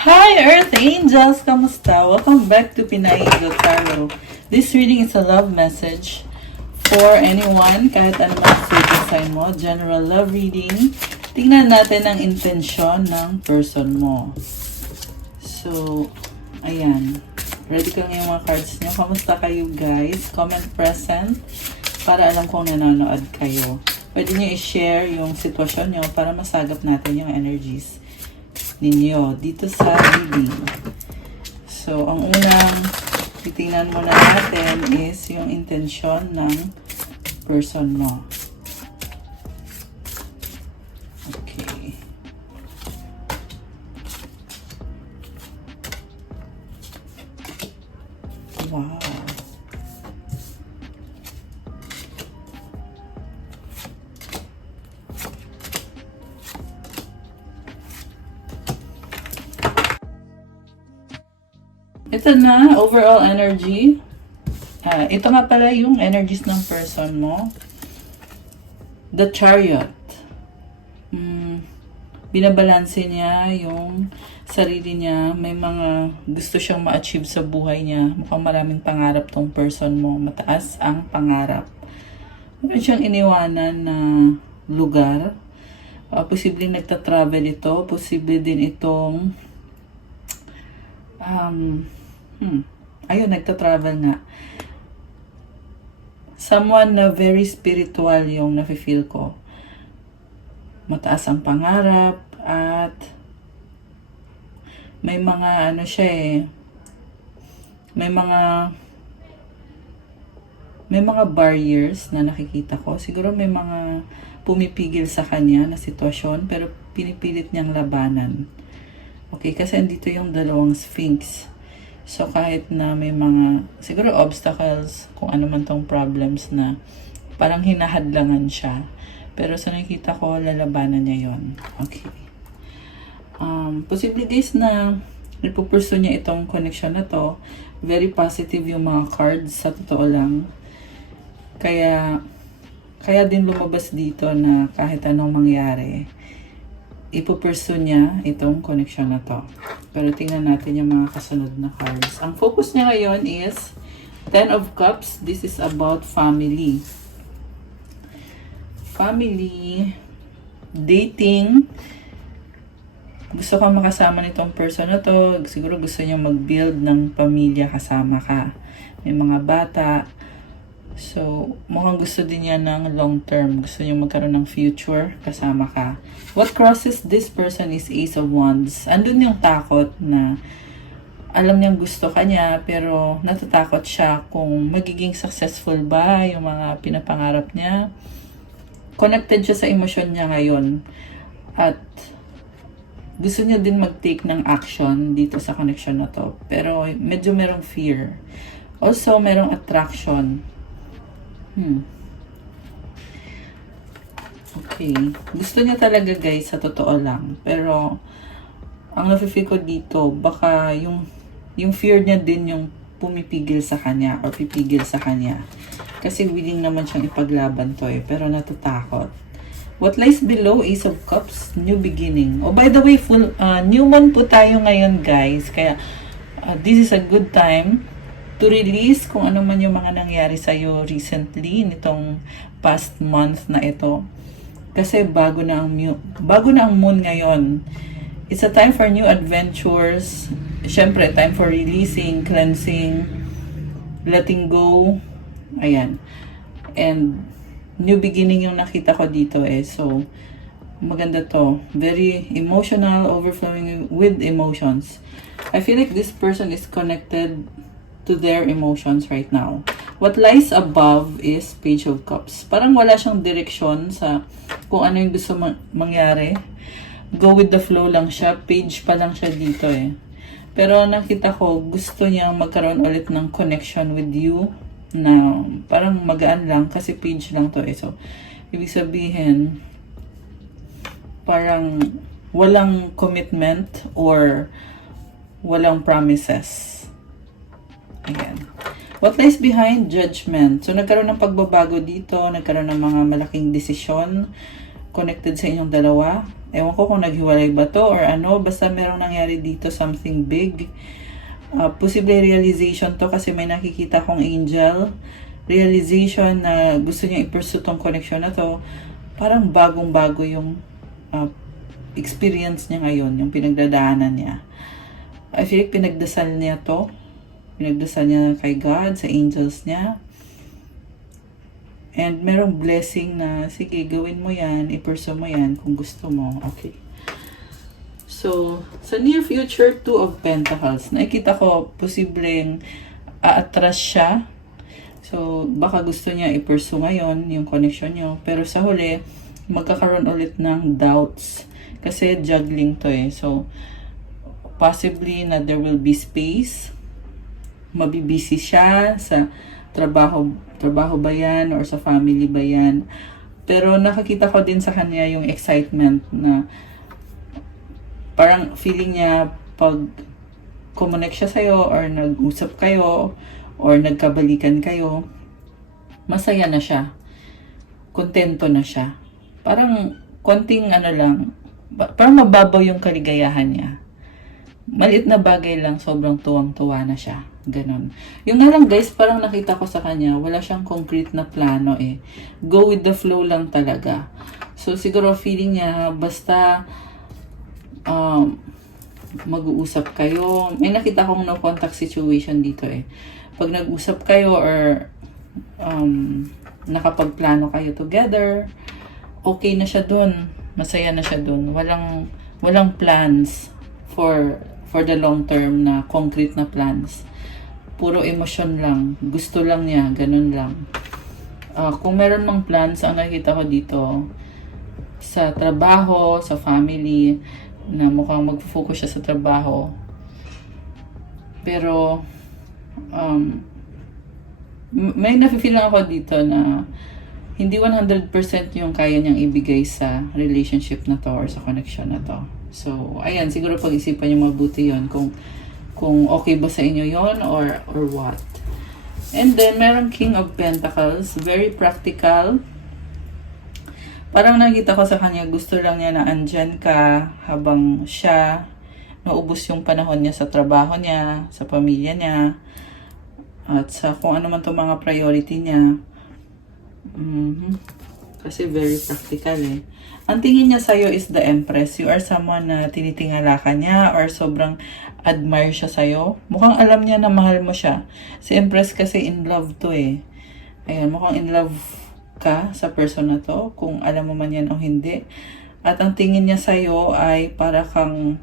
Hi Earth Angels! Kamusta? Welcome back to Pinay Eagle Tarot. This reading is a love message for anyone, kahit ano man zodiac sign mo. General love reading. Tingnan natin ang intensyon ng person mo. So, ayan. Ready ko yung mga cards nyo. Kamusta kayo guys? Comment present para alam kung nanonood kayo. Pwede nyo i-share yung sitwasyon nyo para masagap natin yung energies ninyo dito sa reading. So, ang unang titingnan muna natin is yung intensyon ng person mo. Okay. Wow. Ito na, overall energy. Ito nga pala yung energies ng person mo. The Chariot. Binabalanse niya yung sarili niya. May mga gusto siyang ma-achieve sa buhay niya. Mukhang maraming pangarap tong person mo. Mataas ang pangarap. Meron siyang iniwanan na lugar. Posibleng nagta-travel ito. Posible din itong ayun, nagta-travel nga. Someone na very spiritual yung nafe-feel ko. Mataas ang pangarap at may mga ano siya may mga barriers na nakikita ko. Siguro may mga pumipigil sa kanya na sitwasyon pero pinipilit niyang labanan. Okay, kasi andito yung dalawang sphinx. So, kahit na may mga, siguro obstacles, kung ano man tong problems na parang hinahadlangan siya. Pero sa nakikita ko, lalabanan niya yon. Okay. Posible guys na ipupurso niya itong connection na to. Very positive yung mga cards, sa totoo lang. Kaya din lumabas dito na kahit anong mangyari, ipupurso niya itong connection na to. Pero tingnan natin yung mga kasunod na cards. Ang focus niya ngayon is Ten of Cups. This is about family. Family, dating. Gusto kang makasama nitong person na to. Siguro gusto niya mag-build ng pamilya kasama ka. May mga bata. So, mukhang gusto din niya ng long term. Gusto niya magkaroon ng future kasama ka. What crosses this person is Ace of Wands. Andun yung takot na alam niyang gusto ka niya, pero natatakot siya kung magiging successful ba yung mga pinapangarap niya. Connected siya sa emosyon niya ngayon. At gusto niya din mag-take ng action dito sa connection na to. Pero medyo merong fear. Also, merong attraction. Okay. Gusto niya talaga guys, sa totoo lang. Pero, ang nafe-feel ko dito, baka yung fear niya din yung pumipigil sa kanya or pipigil sa kanya. Kasi willing naman siyang ipaglaban to pero natatakot. What lies below, Ace of Cups, new beginning. Oh, by the way, new month po tayo ngayon guys. Kaya, this is a good time to release kung ano man yung mga nangyari sa'yo recently nitong past month na ito. Kasi bago na ang moon ngayon. It's a time for new adventures. Syempre, time for releasing, cleansing, letting go. Ayan. And new beginning yung nakita ko dito So, maganda to. Very emotional, overflowing with emotions. I feel like this person is connected to their emotions right now. What lies above is Page of Cups. Parang wala siyang direksyon sa kung ano yung gusto mangyari. Go with the flow lang siya. Page pa lang siya dito Pero nakita ko, gusto niya magkaroon ulit ng connection with you na parang magaan lang kasi page lang to So, ibig sabihin, parang walang commitment or walang promises. Ayan. What lies behind? Judgment. So, nagkaroon ng pagbabago dito, nagkaroon ng mga malaking desisyon connected sa inyong dalawa. Ewan ko kung naghiwalay ba to or ano, basta merong nangyari dito, something big. Posible realization to kasi may nakikita kong angel. Realization na gusto niya i-pursue tong connection na to. Parang bagong-bago yung experience niya ngayon, yung pinagdadaanan niya. I feel like pinagdasal niya to. Pinagdasal niya kay God, sa angels niya. And merong blessing na, sige, gawin mo yan, i-pursue mo yan kung gusto mo. Okay. So, sa near future, 2 of Pentacles. Nakikita ko, posibleng aatras siya. So, baka gusto niya i-pursue ngayon yung connection niyo. Pero sa huli, magkakaroon ulit ng doubts. Kasi juggling to eh. So, possibly na there will be space. Mabibisi siya sa trabaho ba yan or sa family ba yan. Pero nakakita ko din sa kanya yung excitement na parang feeling niya pag kumonek siya sa'yo or nag-usap kayo or nagkabalikan kayo, masaya na siya. Kontento na siya. Parang konting parang mababaw yung kaligayahan niya. Maliit na bagay lang, sobrang tuwang-tuwa na siya. Ganon. Yung nga lang guys, parang nakita ko sa kanya, wala siyang concrete na plano eh. Go with the flow lang talaga. So siguro feeling niya, basta mag-uusap kayo. May nakita kong no contact situation dito eh. Pag nag-usap kayo or nakapagplano kayo together, okay na siya dun. Masaya na siya dun. Walang plans for the long term na concrete na plans. Puro emosyon lang. Gusto lang niya. Ganun lang. Kung meron mang plans, ang nakikita ko dito, sa trabaho, sa family, na mukhang mag-focus siya sa trabaho. Pero, may nafe-feel lang ako dito na hindi 100% yung kaya niyang ibigay sa relationship na to or sa connection na to. So, ayan, siguro pag-isipan niyo mabuti yon kung okay ba sa inyo yon or what. And then, meron King of Pentacles. Very practical. Parang nakita ko sa kanya, gusto lang niya na andyan ka habang siya naubos yung panahon niya sa trabaho niya, sa pamilya niya, at sa kung ano man itong mga priority niya. Kasi very practical eh. Ang tingin niya sa'yo is the Empress. You are someone na tinitingala ka niya or sobrang admire siya sa'yo. Mukhang alam niya na mahal mo siya. Si Empress kasi in love to eh. Ayan, mukhang in love ka sa person na to, kung alam mo man yan o hindi. At ang tingin niya sa'yo ay para kang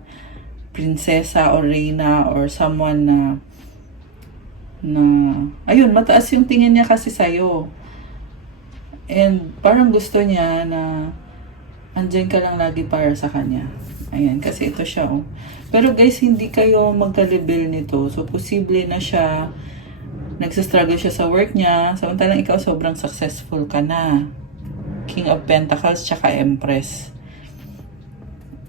prinsesa o reyna or someone na ayun, mataas yung tingin niya kasi sa'yo. And parang gusto niya na andyan ka lang lagi para sa kanya. Ayan, kasi ito siya oh. Pero guys, hindi kayo magka-level nito. So, posible na siya, nagsastruggle siya sa work niya, samantalang ikaw sobrang successful ka na. King of Pentacles, tsaka Empress.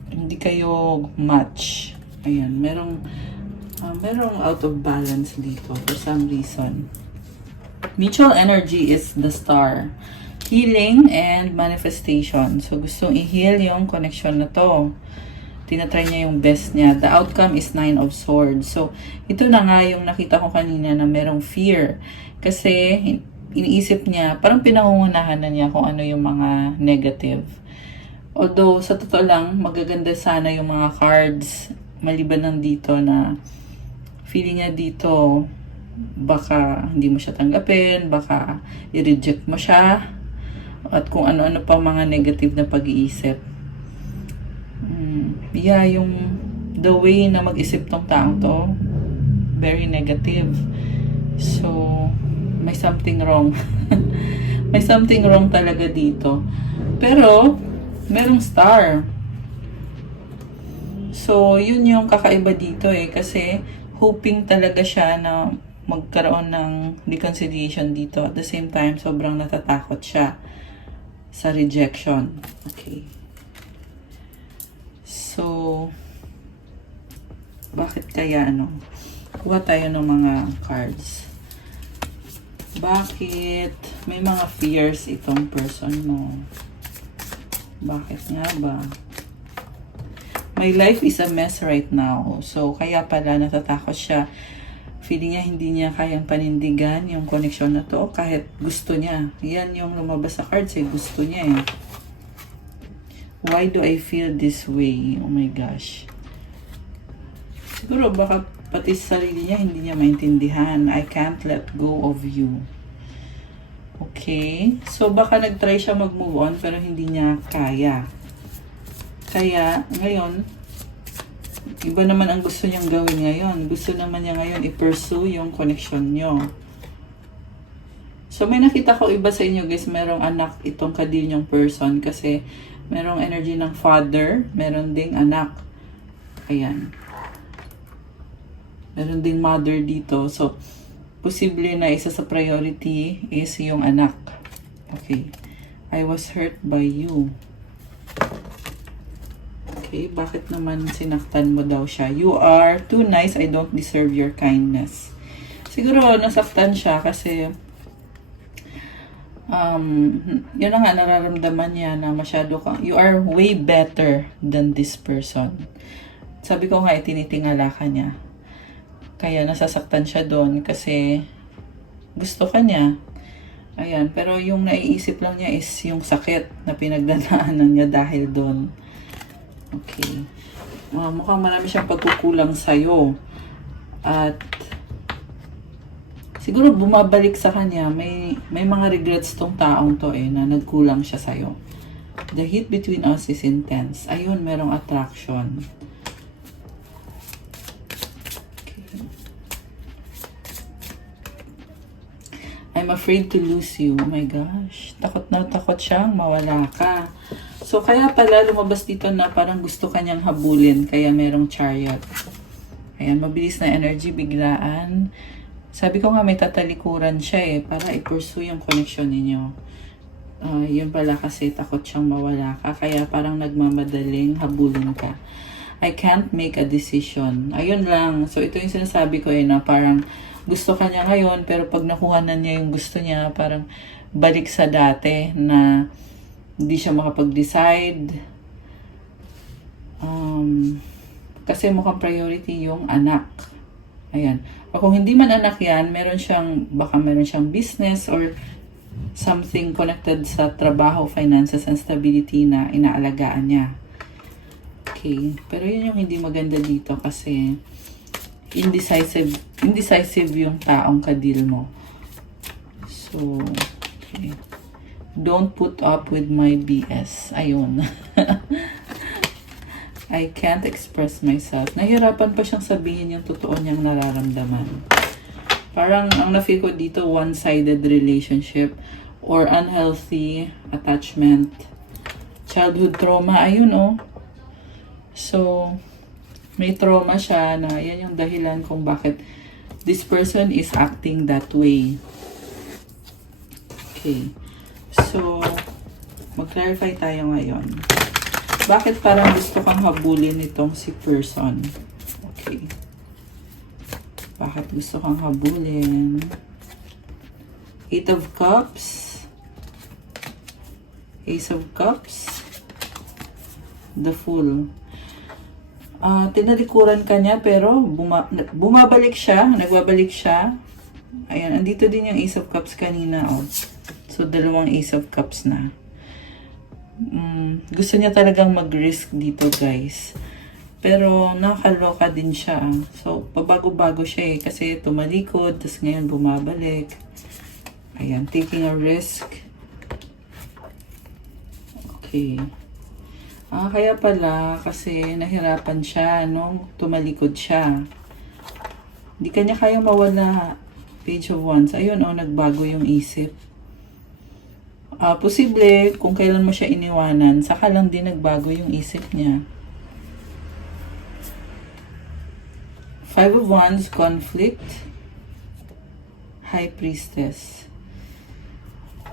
Hindi kayo match. Ayan, merong out of balance dito for some reason. Mutual energy is the Star. Healing and manifestation. So, gustong i-heal yung connection na to. Tinatry niya yung best niya. The outcome is 9 of Swords. So, ito na nga yung nakita ko kanina na merong fear. Kasi, iniisip niya, parang pinangungunahan na niya kung ano yung mga negative. Although, sa totoo lang, magaganda sana yung mga cards. Maliban ng dito na feeling niya dito, baka hindi mo siya tanggapin, baka i-reject mo siya, at kung ano-ano pa mga negative na pag-iisip. Yeah, yung the way na mag-isip tong taong to, very negative. So, may something wrong. May something wrong talaga dito. Pero, merong Star. So, yun yung kakaiba dito eh. Kasi, hoping talaga siya na magkaroon ng reconciliation dito. At the same time, sobrang natatakot siya sa rejection. Okay. So, bakit kaya kuha tayo ng mga cards. Bakit may mga fears itong person mo? Bakit nga ba? My life is a mess right now. So, kaya pala natatakot siya. Feeling niya hindi niya kayang panindigan yung connection na to kahit gusto niya. Yan yung lumabas sa cards eh. Gusto niya eh. Why do I feel this way? Oh my gosh. Siguro baka pati sa sarili niya hindi niya maintindihan. I can't let go of you. Okay. So baka nag-try siya mag-move on pero hindi niya kaya. Kaya ngayon, iba naman ang gusto niyang gawin ngayon. Gusto naman niya ngayon i-pursue yung connection niyo. So may nakita ko iba sa inyo guys, merong anak itong kadil niyong person kasi merong energy ng father, meron ding anak. Ayan. Meron ding mother dito. So, posible na isa sa priority is yung anak. Okay. I was hurt by you. Okay, bakit naman sinaktan mo daw siya? You are too nice, I don't deserve your kindness. Siguro nasaktan siya kasi yun na nga, nararamdaman niya na masyado kang, you are way better than this person. Sabi ko nga, tinitingala ka niya. Kaya nasasaktan siya doon kasi gusto ka niya. Ayan, pero yung naiisip lang niya is yung sakit na pinagdadaanan niya dahil doon. Okay. Mukhang marami siyang pagkukulang sa'yo. At siguro bumabalik sa kanya, may mga regrets tong taong to eh, na nagkulang siya sa'yo. The heat between us is intense. Ayun, merong attraction. Okay. I'm afraid to lose you. Oh my gosh. Takot na takot siyang mawala ka. So, kaya pala lumabas dito na parang gusto kanyang habulin. Kaya merong chariot. Ayan, mabilis na energy, biglaan. Sabi ko nga may tatalikuran siya eh, para i-pursue yung connection ninyo. Yun pala kasi takot siyang mawala ka, kaya parang nagmamadaling habulin ka. I can't make a decision. Ayun lang. So ito yung sinasabi ko eh, na parang gusto ka niya ngayon, pero pag nakuha na niya yung gusto niya, parang balik sa dati na hindi siya makapag-decide. Kasi mukhang priority yung anak. Ayan. O kung hindi man anak yan, baka meron siyang business or something connected sa trabaho, finances, and stability na inaalagaan niya. Okay. Pero yun yung hindi maganda dito kasi indecisive yung taong kadil mo. So, okay. Don't put up with my BS. Ayun. I can't express myself. Nahirapan pa siyang sabihin yung totoo niyang nararamdaman. Parang ang na-feel ko dito, one-sided relationship or unhealthy attachment. Childhood trauma, ayun oh. So, may trauma siya na yan yung dahilan kung bakit this person is acting that way. Okay. So, mag-clarify tayo ngayon. Bakit parang gusto kang habulin itong si person? Okay. Bakit gusto kang habulin? Eight of Cups. Ace of Cups. The Fool. Tinalikuran ka niya pero bumabalik siya. Nagbabalik siya. Ayan, andito din yung Ace of Cups kanina. Oh. So, dalawang Ace of Cups na. Gusto niya talagang mag-risk dito guys. Pero nakakaloka din siya. So, pabago-bago siya eh. Kasi tumalikod, tapos ngayon bumabalik. Ayan, taking a risk. Okay. Kaya pala, kasi nahirapan siya nung tumalikod siya. Hindi kanya kayang mawala. Page of Wands. Ayun, nagbago yung isip. Posible, kung kailan mo siya iniwanan, saka lang din nagbago yung isip niya. Five of Wands, conflict. High Priestess.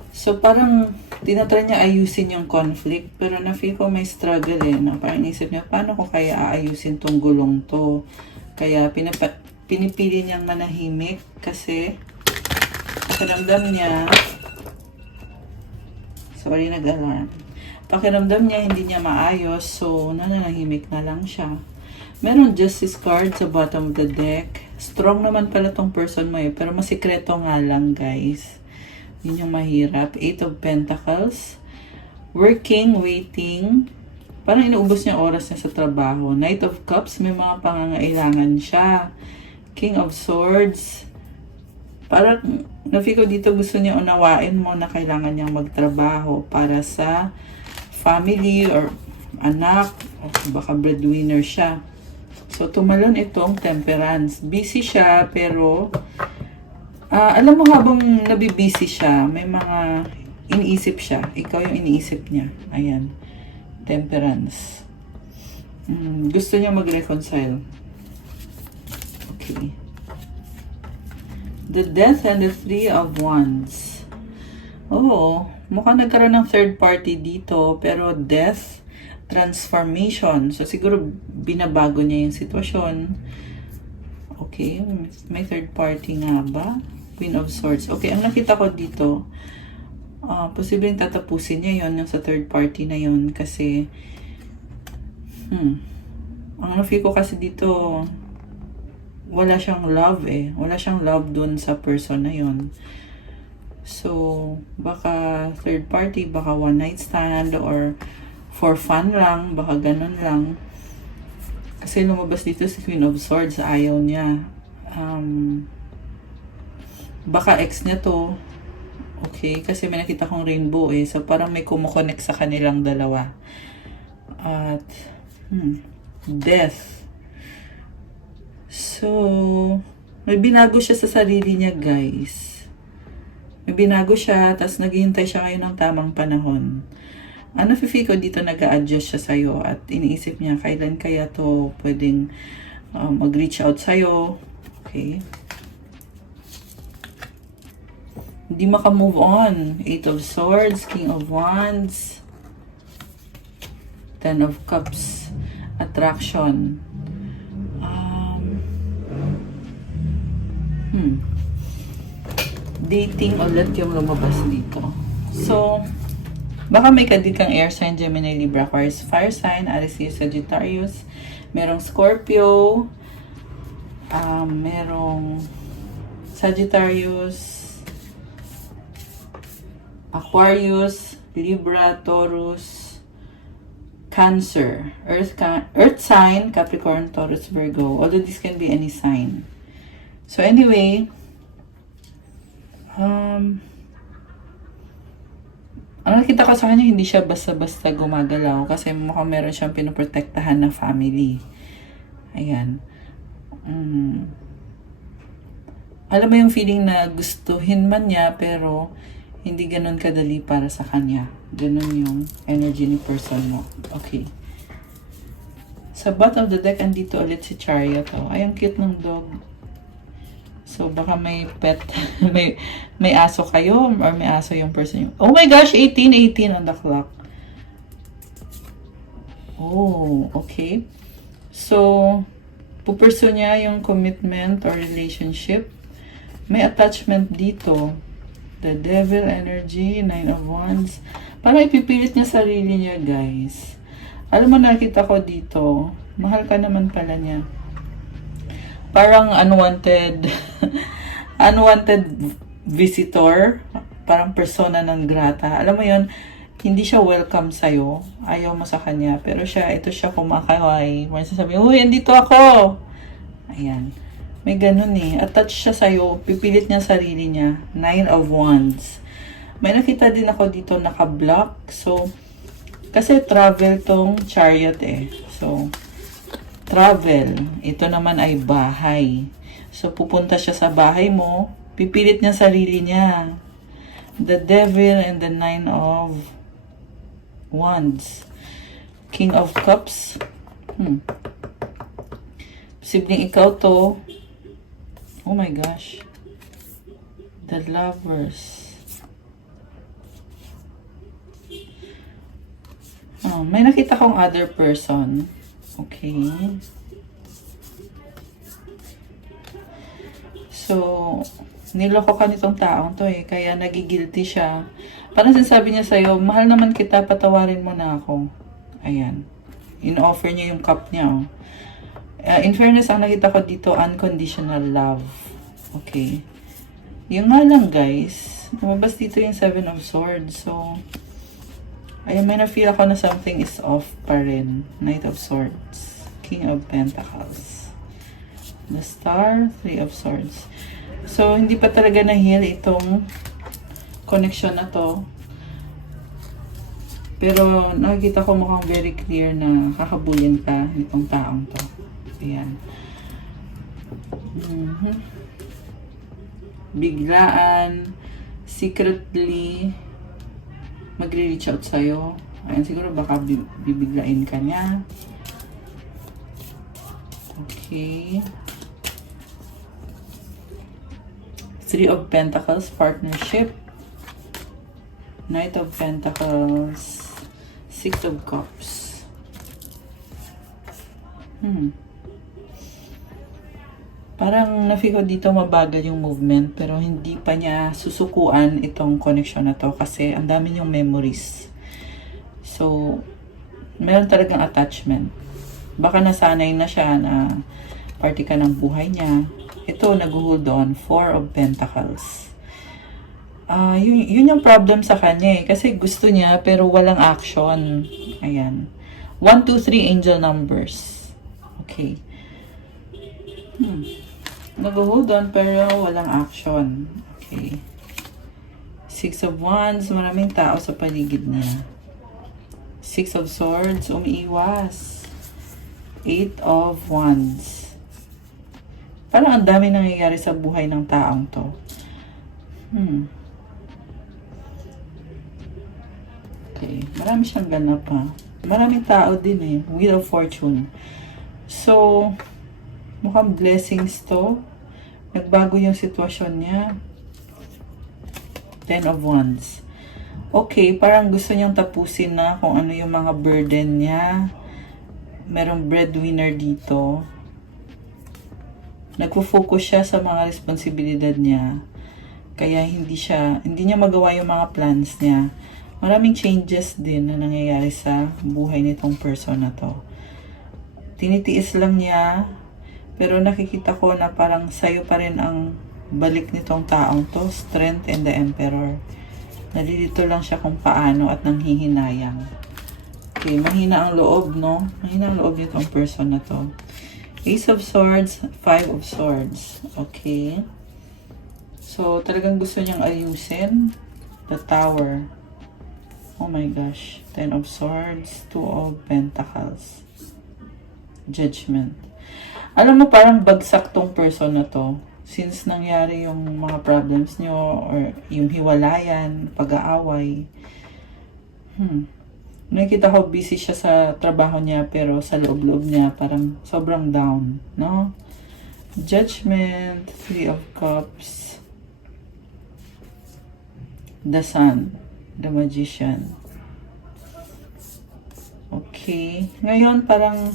So, parang tinatry niya ayusin yung conflict, pero na-feel ko may struggle eh. Na parang isip niya, paano ko kaya aayusin tong gulong to? Kaya pinipili niyang manahimik kasi pakiramdam niya, sorry, nag-alarm. pakiramdam niya hindi niya maayos, so nananahimik na lang siya. Meron Justice card sa bottom of the deck. Strong naman pala tong person mo pero masikreto nga lang, guys. Yun yung mahirap. 8 of Pentacles. Working, waiting. Parang inuubos niya oras niya sa trabaho. Knight of Cups, may mga pangangailangan siya. King of Swords. Parang na-feel ko dito gusto niya unawain mo na kailangan niyang magtrabaho para sa family or anak. O baka breadwinner siya. So, tumalon itong Temperance. Busy siya, pero alam mo habang nabibusy siya, may mga iniisip siya. Ikaw yung iniisip niya. Ayan. Temperance. Gusto niya mag-reconcile. Okay. The Death and the Three of Wands. Oo. Mukhang nagkaroon ng third party dito, pero death, transformation. So, siguro binabago niya yung sitwasyon. Okay. May third party nga ba? Queen of Swords. Okay, ang nakita ko dito, posibleng tatapusin niya yon yung sa third party na yon kasi ang na-feel ko kasi dito wala siyang love wala siyang love dun sa person na yon. So baka third party, baka one night stand or for fun lang, baka ganun lang kasi lumabas dito si Queen of Swords, ayaw niya. Baka ex niya to. Okay, kasi may nakita kong rainbow so parang may kumukonect sa kanilang dalawa. At death. So may binago siya sa sarili niya, guys. May binago siya, tapos naghihintay siya ngayon ng tamang panahon. Ano, nafe-feel ko dito nag-a-adjust siya sa'yo at iniisip niya kailan kaya to pwedeng mag-reach out sa'yo. Okay. Hindi maka-move on. 8 of Swords, King of Wands, 10 of Cups, attraction. Dating ulit yung lumabas dito. So, baka may kadid kang air sign, Gemini, Libra, Aquarius, fire sign, Aries, Sagittarius, merong Scorpio, merong Sagittarius, Aquarius, Libra, Taurus, Cancer, Earth sign, Capricorn, Taurus, Virgo. Although this can be any sign. So anyway, ang nakita ko sa kanya, hindi siya basta-basta gumagalaw kasi mukhang meron siyang pinoprotektahan na family. Ayan. Alam mo yung feeling na gustuhin man niya pero hindi ganun kadali para sa kanya. Ganun yung energy ni person mo. Okay. Sa bottom of the deck, andito ulit si Chariot. Ay, ang cute ng dog. So, baka may pet, may aso kayo or may aso yung person. Oh my gosh, 18 on the clock. Oh, okay. So, pupursue niya yung commitment or relationship. May attachment dito. The Devil energy, 9 of Wands. Parang ipipilit niya sarili niya, guys. Alam mo, nakita ko dito, mahal ka naman pala niya. Parang unwanted visitor, parang persona non grata. Alam mo yon, hindi siya welcome sa'yo, ayaw mo sa kanya, pero ito siya kumakaway. May sasabihin, uy, andito ako! Ayan. May ganun attach siya sa'yo, pipilit niya sarili niya. 9 of Wands. May nakita din ako dito naka-block. So, kasi travel tong Chariot So, travel. Ito naman ay bahay. So, pupunta siya sa bahay mo, pipilit niya sarili niya. The Devil and the 9 of Wands. King of Cups. Posibleng ikaw to. Oh my gosh. The Lovers. May nakita kong other person. Okay. So, niloko ka nitong taong to kaya nagigilty siya. Parang sinasabi niya sa'yo, mahal naman kita, patawarin mo na ako. Ayan. In-offer niya yung cup niya, oh. In fairness, ang nakita ko dito, unconditional love. Okay. Yung nga lang, guys, lumabas dito yung Seven of Swords. So, ayun, may na-feel ako na something is off pa rin. Knight of Swords. King of Pentacles. The Star, Three of Swords. So, hindi pa talaga na-heal itong connection na to. Pero, nakikita ko mukhang very clear na kakabulin ka nitong taong to. Ayan. Biglaan, secretly, magre-reach out sa'yo. Ayan, siguro baka bibiglain ka niya. Okay. Three of Pentacles, partnership. Knight of Pentacles, Six of Cups. Parang na-feel ko dito mabagal yung movement, pero hindi pa niya susukuan itong connection na to kasi ang dami niyong memories. So, meron talagang attachment. Baka nasanay na siya na party ka ng buhay niya. Ito, nag-hold on, Four of Pentacles. Yun yung problem sa kanya eh. Kasi gusto niya pero walang action. Ayan. 1, 2, 3 angel numbers. Okay. Nag-hold on pero walang action. Okay. Six of Wands, maraming tao sa paligid niya. Six of Swords, umiiwas. Eight of Wands. Parang ang dami nangyayari sa buhay ng taong to. Okay. Marami siyang ganap pa. Maraming tao din eh. Wheel of Fortune. So, mukhang blessings to. Nagbago yung sitwasyon niya. Ten of Wands. Okay, parang gusto niyang tapusin na kung ano yung mga burden niya. Merong breadwinner dito. Nagfo-focus siya sa mga responsibilidad niya. Kaya hindi niya magawa yung mga plans niya. Maraming changes din na nangyayari sa buhay nitong person na to. Tinitiis lang niya, pero nakikita ko na parang sayo pa rin ang balik nitong taong to, Strength and the Emperor. Nalilito lang siya kung paano at nanghihinayang. Okay, mahina ang loob, no? Mahina ang loob nitong person na to. Ace of Swords, Five of Swords. Okay. So, talagang gusto niyang ayusin. The Tower. Oh my gosh. Ten of Swords, Two of Pentacles. Judgment. Alam mo, parang bagsak tong person na to. Since nangyari yung mga problems nyo or yung hiwalayan, pag-aaway. Nakikita ko busy siya sa trabaho niya pero sa loob-loob niya parang sobrang down, no? Judgment, Three of Cups. The Sun. The Magician. Okay. Ngayon, parang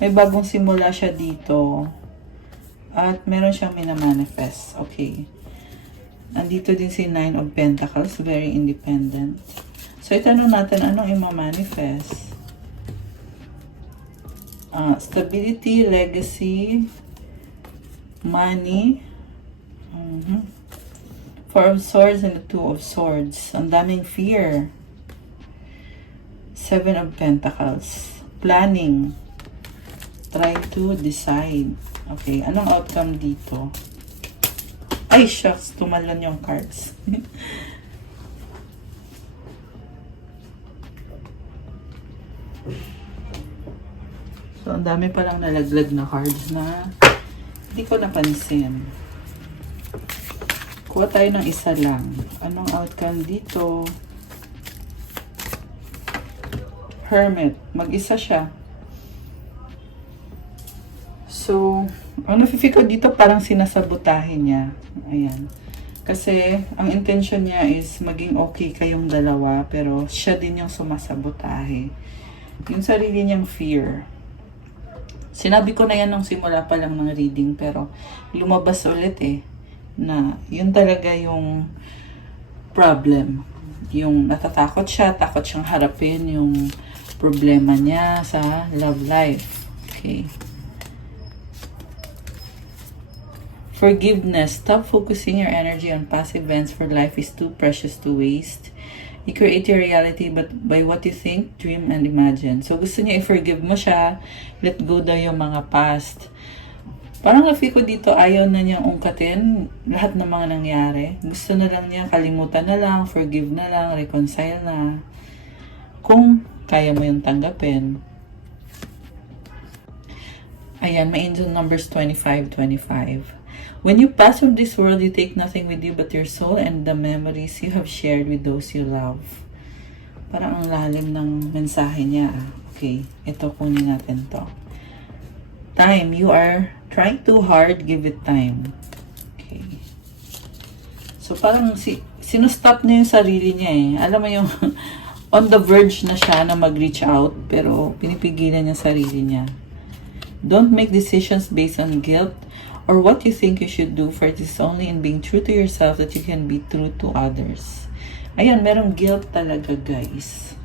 may bagong simula siya dito. At meron siyang minamanifest. Okay. Andito din si Nine of Pentacles. Very independent. So, itanong natin, anong ima-manifest? Stability, legacy, money, Four of Swords and the Two of Swords. Ang daming fear. Seven of Pentacles. Planning. Try to decide. Okay, anong outcome dito? Ay, shucks. Tumalon yung cards. So, ang dami palang nalaglag na cards na hindi ko napansin. Kuha tayo ng isa lang. Anong outcome dito? Hermit. Mag-isa siya. So, ang nafe-feel ko dito parang sinasabotahin niya. Ayan. Kasi, ang intention niya is maging okay kayong dalawa, pero siya din yung sumasabotahe. Yung sarili niyang fear. Sinabi ko na yan nung simula pa lang ng reading, pero lumabas ulit eh. Na yun talaga yung problem. yung natatakot siya, takot siyang harapin yung problema niya sa love life. Okay. Forgiveness. Stop focusing your energy on past events, for life is too precious to waste. You create your reality but by what you think, dream, and imagine. So, gusto niya i-forgive mo siya. Let go daw yung mga past. Parang nafi ko dito, ayaw na niyang ungkatin lahat ng mga nangyari. Gusto na lang niya, kalimutan na lang, forgive na lang, reconcile na. Kung kaya mo yung tanggapin. Ayan, may angel numbers 25-25. When you pass from this world, you take nothing with you but your soul and the memories you have shared with those you love. Parang ang lalim ng mensahe niya. Okay, ito kunin natin to. Time, you are trying too hard, give it time. Okay. So parang sinustop niya yung sarili niya eh. Alam mo yung on the verge na siya na mag-reach out, pero pinipigilan niya sarili niya. Don't make decisions based on guilt or what you think you should do, for it is only in being true to yourself that you can be true to others. Ayan, merong guilt talaga, guys.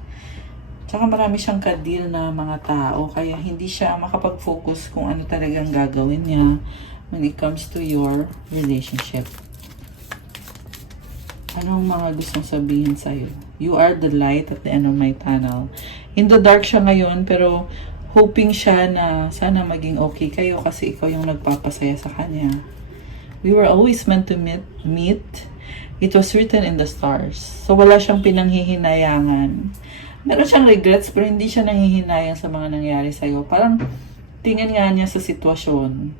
Tsaka marami siyang ka-deal na mga tao, kaya hindi siya makapag-focus kung ano talagang gagawin niya when it comes to your relationship. Anong mga gustong sabihin sa'yo? You are the light at the end of my tunnel. In the dark siya ngayon, pero hoping siya na sana maging okay kayo kasi ikaw yung nagpapasaya sa kanya. We were always meant to meet. It was written in the stars. So wala siyang pinanghihinayangan. Meron siyang regrets pero hindi siya nanghihinayang sa mga nangyari sa'yo. Parang tingin nga niya sa sitwasyon.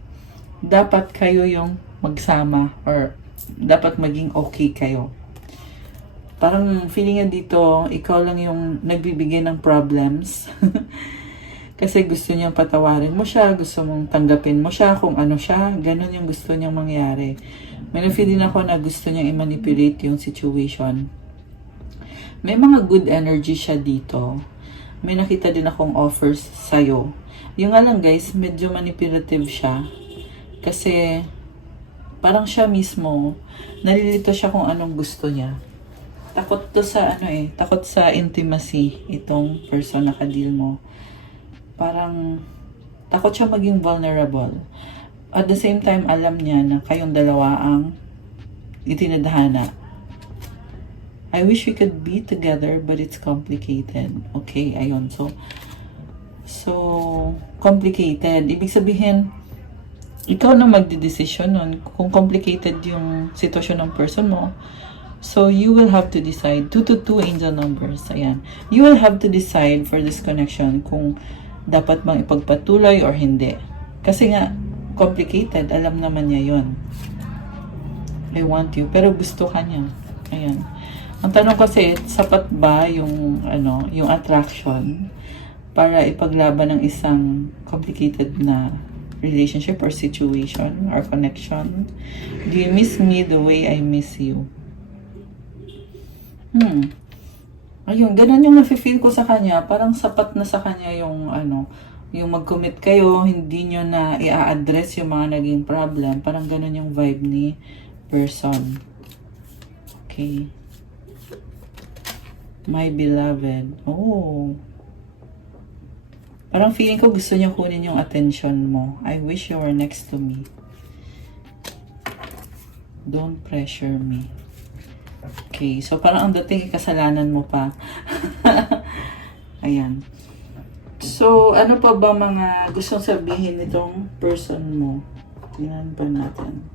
Dapat kayo yung magsama or dapat maging okay kayo. Parang feeling niya dito, ikaw lang yung nagbibigay ng problems. Kasi gusto niyang patawarin mo siya, gusto mong tanggapin mo siya kung ano siya, ganun yung gusto niyang mangyari. May na-feel din ako na gusto niyang i-manipulate yung situation. May mga good energy siya dito. May nakita din akong offers sa'yo. Yung nga lang guys, medyo manipulative siya. Kasi parang siya mismo, nalilito siya kung anong gusto niya. Takot to sa takot sa intimacy itong person na ka-deal mo. Parang takot siya maging vulnerable. At the same time, alam niya na kayong dalawa ang itinadhana. I wish we could be together, but it's complicated. Okay, ayun. So complicated. Ibig sabihin, ikaw na magdedesisyon nun kung complicated yung sitwasyon ng person mo. So, you will have to decide. 2 angel numbers. Ayan. You will have to decide for this connection kung dapat bang ipagpatuloy or hindi. Kasi nga, complicated. Alam naman niya yon. I want you. Pero gusto ka niya. Ayan. Ang tanong kasi, sapat ba yung, yung attraction para ipaglaban ng isang complicated na relationship or situation or connection? Do you miss me the way I miss you? Ayun, ganun yung nafe-feel ko sa kanya. Parang sapat na sa kanya yung yung mag-commit kayo, hindi nyo na i-address yung mga naging problem. Parang ganun yung vibe ni person. Okay. My beloved. Oh. Parang feeling ko gusto niya kunin yung attention mo. I wish you were next to me. Don't pressure me. Okay, so parang ang dating kasalanan mo pa. Ayan. So, ano pa ba mga gustong sabihin nitong person mo? Tingnan pa natin.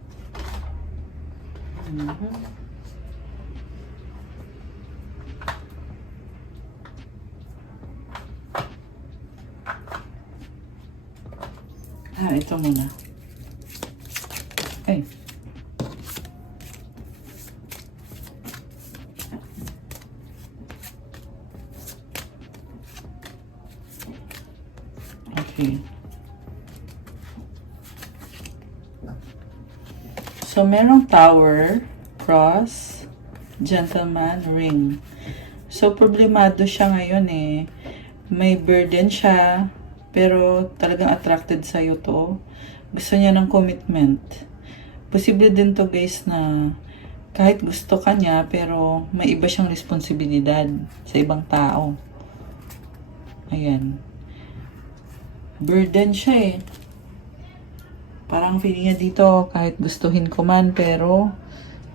Ito muna. Okay. Okay. So, merong tower, cross, gentleman, ring. So, problemado siya ngayon eh. May burden siya, pero talagang attracted sa'yo to. Gusto niya ng commitment. Posible din to guys na kahit gusto ka niya, pero may iba siyang responsibilidad sa ibang tao. Ayan. Burden siya eh. Parang feeling niya dito, kahit gustuhin ko man, pero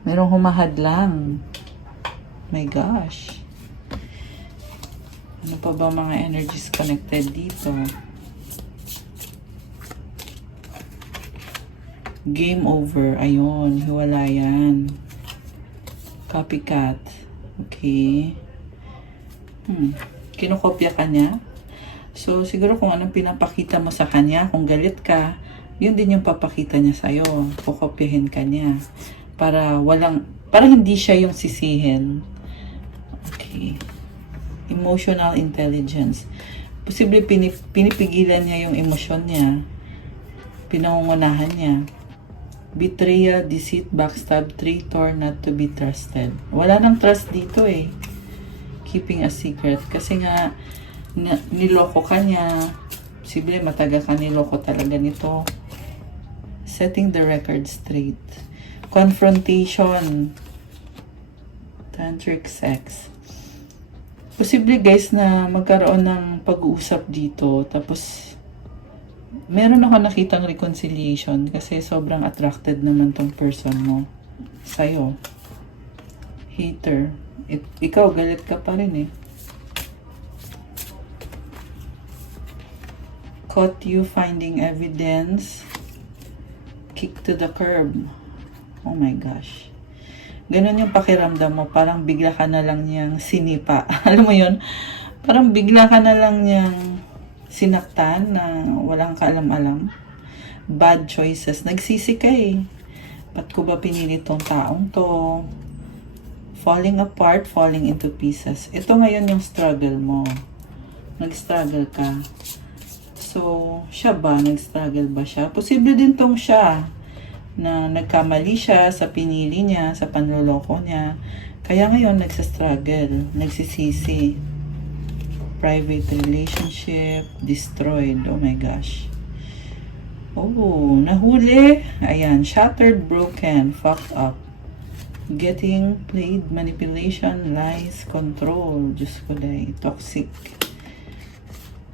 merong humahadlang. My gosh. Ano pa ba mga energies connected dito? Game over. Ayun, hiwalayan. Copycat. Okay. Kinokopya ka niya. So, siguro kung anong pinapakita mo sa kanya, kung galit ka, yun din yung papakita niya sa'yo. Kukopyahin ka niya. Para hindi siya yung sisihin. Okay. Emotional intelligence. Posible pinipigilan niya yung emosyon niya. Pinangungunahan niya. Betrayal, deceit, backstab, traitor, not to be trusted. Wala nang trust dito eh. Keeping a secret. Kasi nga, niloko ka niya. Posible matagal ka niloko talaga nito. Setting the record straight. Confrontation. Tantric sex. Posible guys na magkaroon ng pag-uusap dito. Tapos, meron ako nakitang reconciliation kasi sobrang attracted naman tong person mo sa'yo. Hater. Ikaw, galit ka pa rin eh. Caught you finding evidence. Kick to the curb. Oh my gosh. Ganon yung pakiramdam mo. Parang bigla ka na lang niyang sinipa. Alam mo yun? Parang bigla ka na lang niyang sinaktan na walang kaalam-alam. Bad choices. Nagsisi ka eh. Ba't ko ba pinili tong taong to? Falling apart, falling into pieces. Ito ngayon yung struggle mo. Nag-struggle ka. So, siya ba? Nag-struggle ba siya? Posible din tong siya na nagkamali siya sa pinili niya, sa panloloko niya. Kaya ngayon, nagsa-struggle, nagsisisi. Private relationship, destroyed. Oh my gosh. Oh, nahuli. Ayan, shattered, broken, fucked up. Getting played, manipulation, lies, control. Diyos ko day, toxic.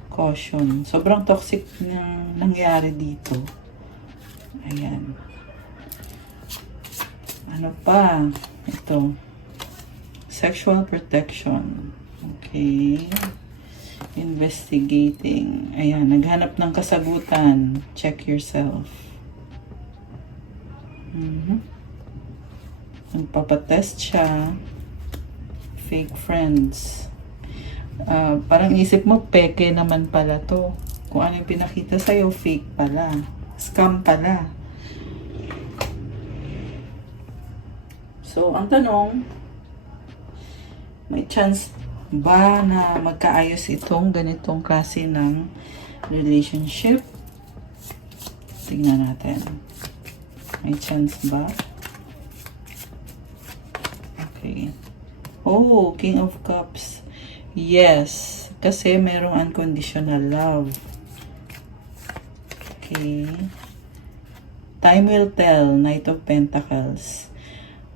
Caution. Sobrang toxic ng nangyari dito. Ayan. Ano pa? Ito. Sexual protection. Okay. Investigating. Ayan. Naghanap ng kasagutan. Check yourself. Nagpapatest siya. Fake friends. Parang isip mo, peke naman pala to. Kung ano yung pinakita sa'yo, fake pala. Scam pala. So, ang tanong, may chance ba na magkaayos itong ganitong klase ng relationship? Tingnan natin. May chance ba? Okay. Oh, King of Cups. Yes. Kasi merong unconditional love. Okay. Time will tell. Knight of Pentacles.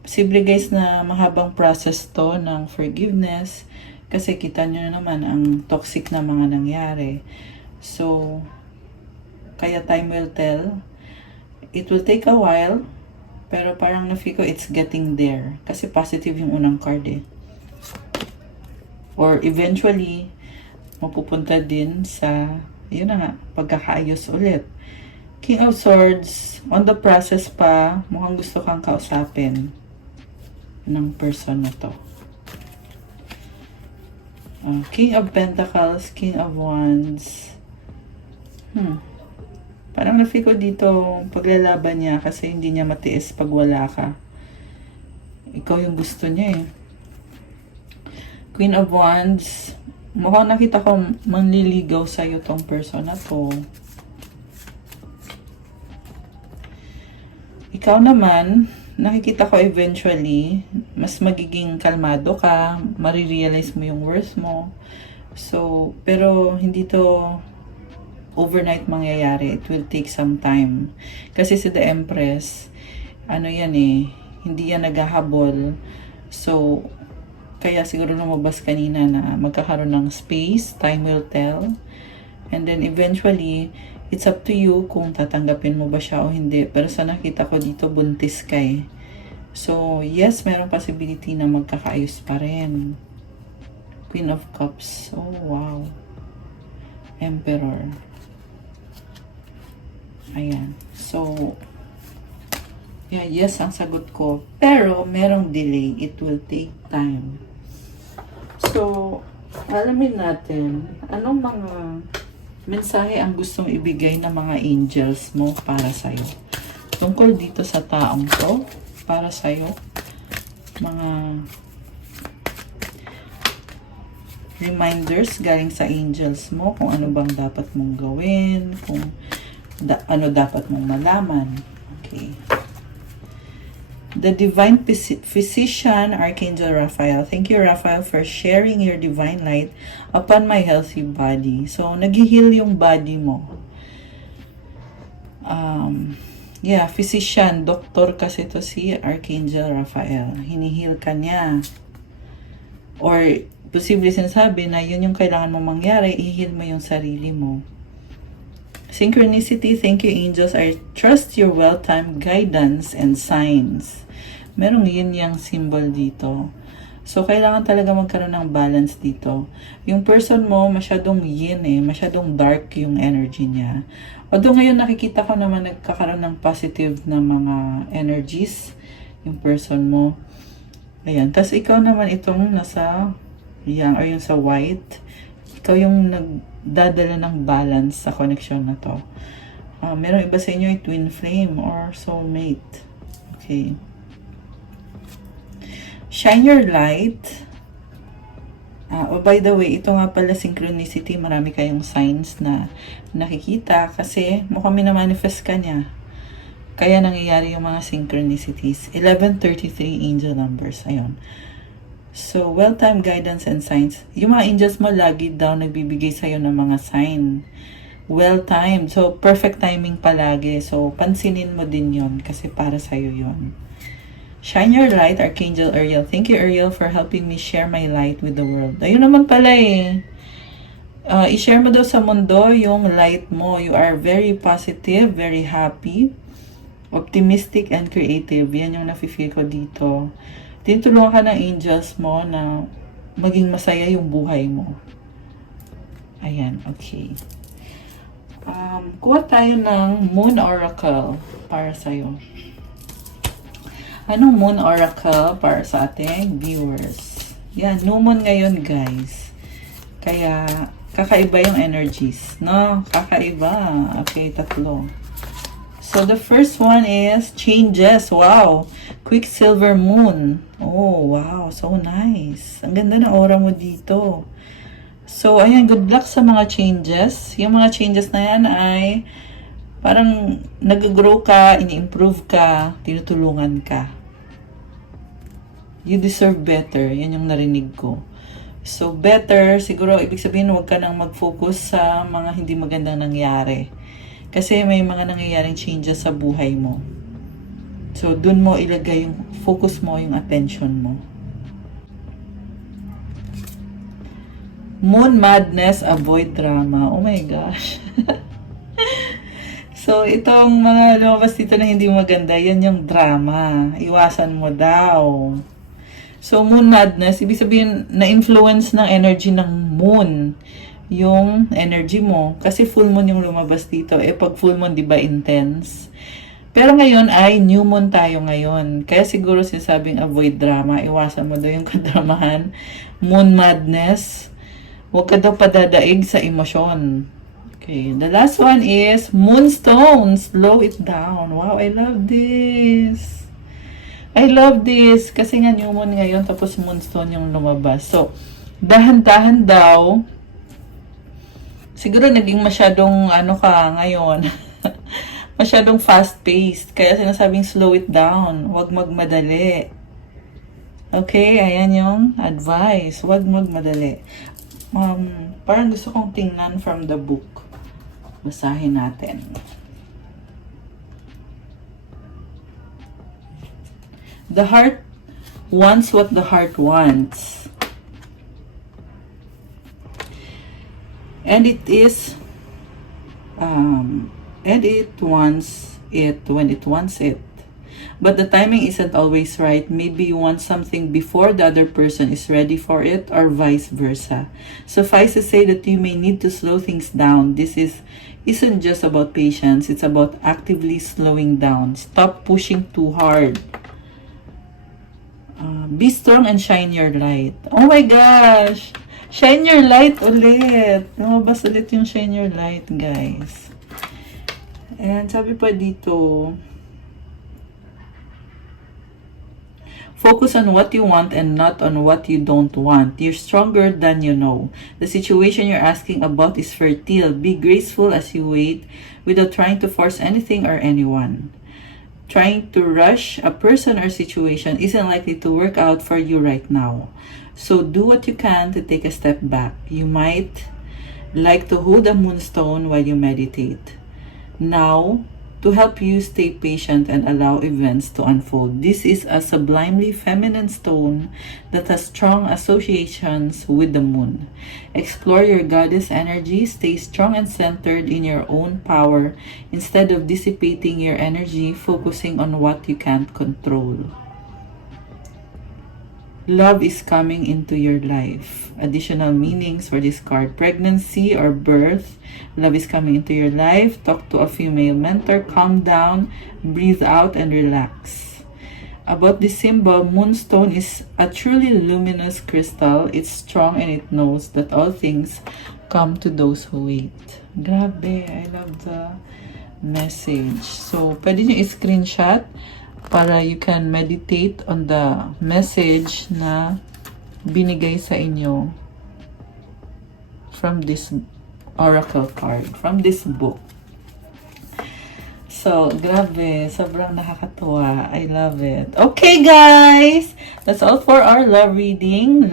Posible guys na mahabang process to ng forgiveness kasi kita nyo naman ang toxic na mga nangyari. So, kaya time will tell. It will take a while, pero parang na-feel ko it's getting there. Kasi positive yung unang card eh. Or eventually, mapupunta din sa, yun na nga, pagkakaayos ulit. King of Swords, on the process pa, mukhang gusto kang kausapin ng person na to. King of Pentacles, King of Wands. Parang na-feel ko dito paglalaban niya kasi hindi niya matiis pag wala ka. Ikaw yung gusto niya eh. Queen of Wands. Mukhang nakita ko manliligaw sa'yo tong person na to. Ikaw naman, nakikita ko eventually, mas magiging kalmado ka, marirealize mo yung worth mo. So, pero hindi to overnight mangyayari. It will take some time. Kasi si The Empress, ano yan eh, hindi yan naghahabol. So, kaya siguro lumabas kanina na magkakaroon ng space, time will tell. And then eventually, it's up to you kung tatanggapin mo ba siya o hindi. Pero sa nakita ko dito, buntis ka eh. So, yes, merong possibility na magkakaayos pa rin. Queen of Cups. Oh, wow. Emperor. Ayan. So, yeah, yes ang sagot ko. Pero, merong delay. It will take time. So, alamin natin, anong mga mensahe ang gustong ibigay ng mga angels mo para sa'yo. Tungkol dito sa taong to, para sa'yo, mga reminders galing sa angels mo kung ano bang dapat mong gawin, kung ano dapat mong malaman. Okay. The Divine Physician, Archangel Raphael. Thank you, Raphael, for sharing your divine light upon my healthy body. So, nag-heal yung body mo. Yeah, physician, doktor kasi to si Archangel Raphael. Hinihil ka niya. Or, posible sinasabi na yun yung kailangan mong mangyari, ihil mo yung sarili mo. Synchronicity, thank you angels. I trust your well-timed guidance and signs. Merong yin yang symbol dito. So, kailangan talaga magkaroon ng balance dito. Yung person mo, masyadong yin eh. Masyadong dark yung energy niya. Although ngayon nakikita ko naman nagkakaroon ng positive na mga energies. Yung person mo. Ayan. Tapos ikaw naman itong nasa yang or yung sa white. Ikaw yung nagdadala ng balance sa connection na to. Meron iba sa inyo yung twin flame or soulmate. Okay. Shine your light. Oh, by the way, ito nga pala synchronicity. Marami kayong signs na nakikita kasi mukhang minamanifest ka niya. Kaya nangyayari yung mga synchronicities. 1133 angel numbers. Ayun. So, well-timed guidance and signs. Yung mga angels mo lagi daw nagbibigay sa'yo ng mga sign. Well-timed. So, perfect timing palagi. So, pansinin mo din yon kasi para sa'yo yon. Shine your light, Archangel Uriel. Thank you, Uriel, for helping me share my light with the world. Ayun naman pala eh. I-share mo daw sa mundo yung light mo. You are very positive, very happy, optimistic, and creative. Yan yung nafe-feel ko dito. Tinutulungan ka ng angels mo na maging masaya yung buhay mo. Ayan, okay. Kuha tayo ng Moon Oracle para sa'yo. Anong Moon Oracle para sa ating viewers? Yan, new moon ngayon guys. Kaya, kakaiba yung energies, no? Kakaiba. Okay, tatlo. So, the first one is changes. Wow! Quicksilver moon. Oh, wow. So nice. Ang ganda ng aura mo dito. So, ayan, good luck sa mga changes. Yung mga changes na yan ay parang nag-grow ka, ini-improve ka, tinutulungan ka. You deserve better. Yan yung narinig ko. So, better, siguro, ibig sabihin, huwag ka nang mag-focus sa mga hindi magandang nangyari. Kasi may mga nangyayaring changes sa buhay mo. So, dun mo ilagay yung focus mo, yung attention mo. Moon madness, avoid drama. Oh my gosh. So, itong mga lumabas dito na hindi maganda, yan yung drama. Iwasan mo daw. So, moon madness, ibig sabihin, na-influence ng energy ng moon yung energy mo. Kasi full moon yung lumabas dito. Eh, pag full moon, di ba, intense? Pero ngayon ay new moon tayo ngayon. Kaya siguro sinasabing avoid drama. Iwasan mo daw yung kadramahan. Moon madness. Huwag ka daw padadaig sa emosyon. Okay, the last one is moonstone. Slow it down. Wow, I love this. I love this. Kasi nga new moon ngayon, tapos moonstone yung lumabas. So, dahan-dahan daw. Siguro naging masyadong ano ka ngayon. Masyadong fast-paced. Kaya sinasabing slow it down. Huwag magmadali. Okay, ayan yung advice. Huwag magmadali. Parang gusto kong tingnan from the book. Basahin natin. The heart wants what the heart wants. And it is, and it wants it when it wants it. But the timing isn't always right. Maybe you want something before the other person is ready for it, or vice versa. Suffice to say that you may need to slow things down. This isn't just about patience. It's about actively slowing down. Stop pushing too hard. Be strong and shine your light. Oh my gosh! Shine your light ulit. Lumabas ulit yung shine your light, guys. And sabi pa dito, focus on what you want and not on what you don't want. You're stronger than you know. The situation you're asking about is fertile. Be graceful as you wait without trying to force anything or anyone. Trying to rush a person or situation isn't likely to work out for you right now. So do what you can to take a step back. You might like to hold a moonstone while you meditate. Now, to help you stay patient and allow events to unfold. This is a sublimely feminine stone that has strong associations with the moon. Explore your goddess energy, stay strong and centered in your own power instead of dissipating your energy, focusing on what you can't control. Love is coming into your life. Additional meanings for this card: pregnancy or birth. Love is coming into your life. Talk to a female mentor. Calm down, breathe out, and relax. About this symbol, moonstone is a truly luminous crystal. It's strong and it knows that all things come to those who wait. Grabe, I love the message. So, pwede nyo i-screenshot para you can meditate on the message na binigay sa inyo from this oracle card, from this book. So, grabe, sobrang nakakatuwa. I love it. Okay, guys! That's all for our love reading.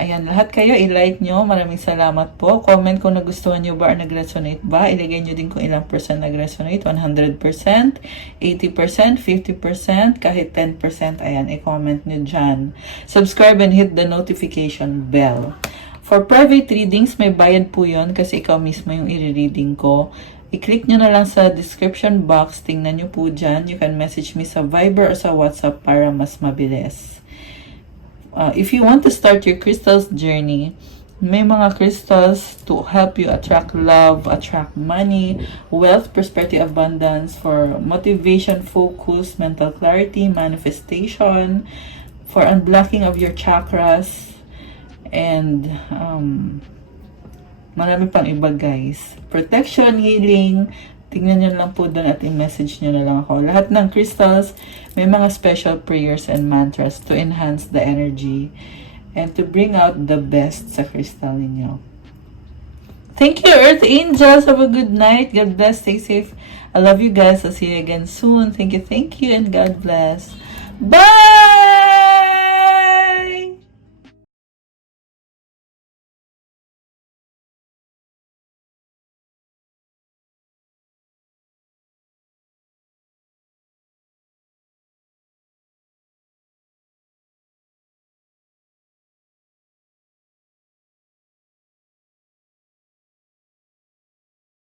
Ayan, lahat kayo, i-like nyo. Maraming salamat po. Comment kung nagustuhan nyo ba or nag-resonate ba. Ilagay nyo din kung ilang percent nag-resonate. 100%, 80%, 50%, kahit 10%. Ayan, i-comment nyo dyan. Subscribe and hit the notification bell. For private readings, may bayad po yun kasi ikaw mismo yung i-reading ko. I-click nyo na lang sa description box. Tingnan nyo po dyan. You can message me sa Viber or sa WhatsApp para mas mabilis. If you want to start your crystals journey, may mga crystals to help you attract love, attract money, wealth, prosperity, abundance, for motivation, focus, mental clarity, manifestation, for unblocking of your chakras, and marami pang iba, guys. Protection, healing. Tingnan nyo lang po doon at i-message nyo na lang ako. Lahat ng crystals, may mga special prayers and mantras to enhance the energy and to bring out the best sa crystal ninyo. Thank you, Earth Angels. Have a good night. God bless. Stay safe. I love you guys. I'll see you again soon. Thank you, and God bless. Bye!